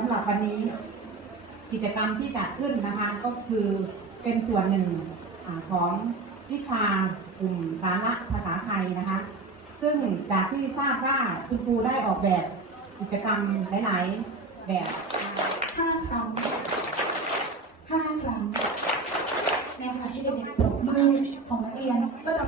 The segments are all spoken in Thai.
สำหรับวันนี้ กิจกรรมที่จัดขึ้นนะคะก็คือเป็นส่วนหนึ่งอาของวิชากลุ่มสาระภาษาไทยนะคะ ซึ่งจากที่ทราบว่าคุณครูได้ออกแบบกิจกรรมหลาย ๆ แบบห้าครั้งห้าครั้งในขณะที่เด็กๆปรบมือของนักเรียนก็จะ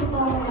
จ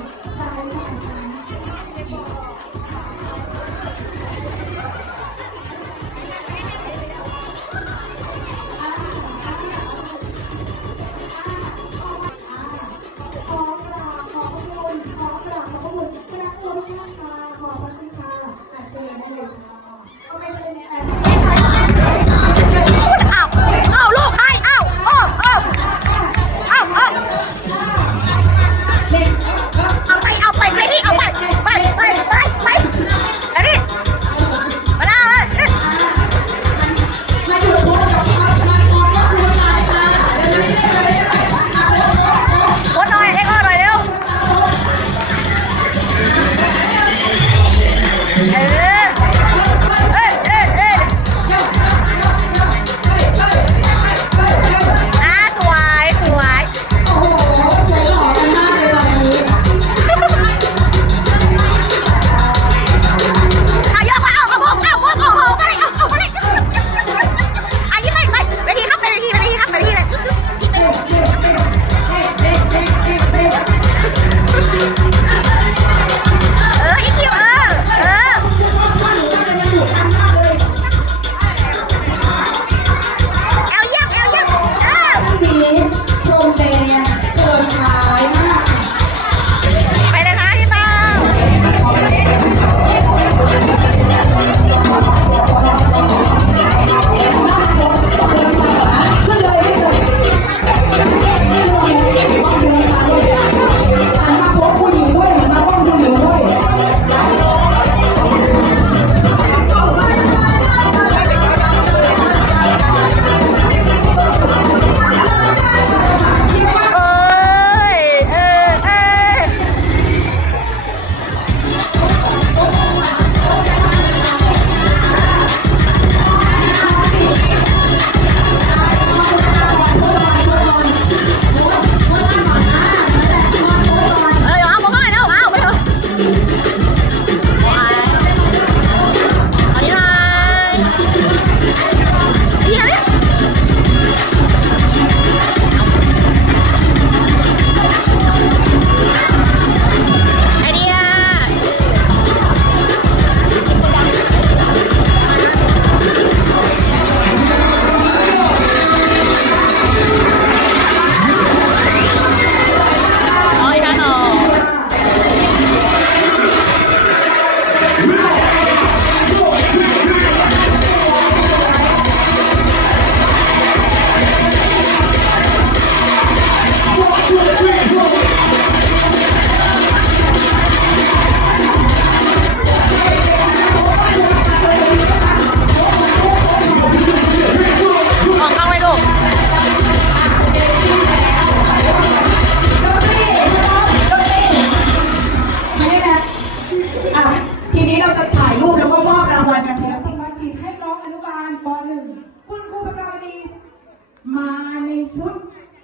ย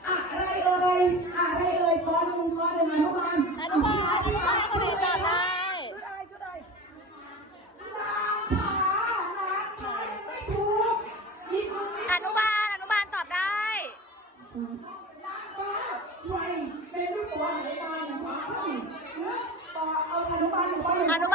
อ่าได้เอ่ยปอนึ่งปอหนึ่งอนุบาลอนุบาลอนุบาลคนอื่นตอบได้นางขาหลานชายไม่ถูกอีกคนนี้อนุบาลอนุบาลตอบได้นางฟ้าใครเป็นลูกตัวไหนตายสามคนต่อเอาอนุบาลหรือปอหนึ่ง